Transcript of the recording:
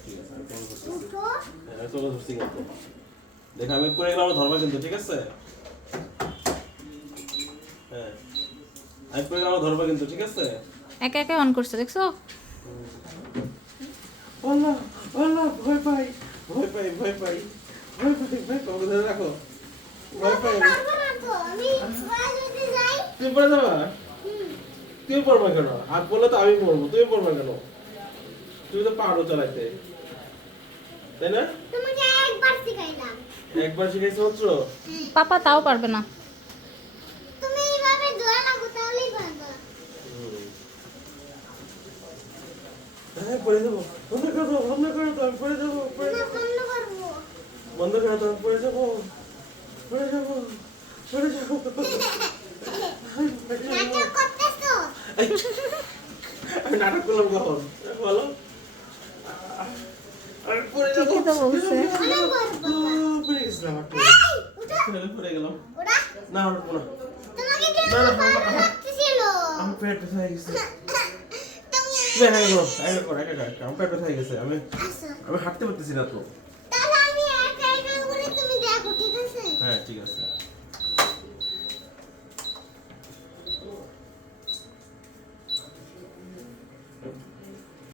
ঠিক আছে আমি কেমন করতেছি হ্যাঁ চলো ধরছি কিন্তু দেখো আমি পড়ে গেলাম ধরবা কিন্তু ঠিক আছে হ্যাঁ আমি পড়ে গেলাম ধরবা কিন্তু ঠিক আছে একা একা অন করছে দেখছো আল্লাহ আল্লাহ ভয় পাই ভয় পাই ভয় পাই ভয় পাই ভয় পাই ধরে রাখো ভয় পাই তুমি পড়ে যাবা তুমি পড়বা কেন আর বললে তো আমি পড়বো তুমি পড়বা কেন তুমি তো পারো চালাইতে তাই না তোমাকে একবার শিখাইলাম একবার শিখাইছো মাত্র পাপা তাও পারবে না তুমি এইভাবে দোয়া লাগো তাহলেই পারবা হ্যাঁ পড়ে যাবো বন্ধ করে দাও বন্ধ করে দাও আমি পড়ে যাবো পড়ে না যাবো বন্ধ করবো বন্ধ করে দাও পড়ে যাবো পড়ে যাবো পড়ে যাবো নাটক করতেছো আমি নাটক করলাম কখন বলো আমি পড়ে যাবো ঠিকই তো বলছে। অনেক বড় বাবা পড়ে গেছিলাম একটু উঠো পড়ে গেলাম ওরা না উঠবো না তোমাকে কেন না, না, ভালো না, না। লাগতেছিল আমি পেট ব্যথা হয়ে গেছে তুমি তুই একা করো একা কর একা কর আমার পেট ব্যথা হয়ে গেছে আমি আসো আমি হাঁটতে পারতেছি না তো তাহলে আমি একা একা করে তুমি দেখো ঠিক আছে হ্যাঁ ঠিক আছে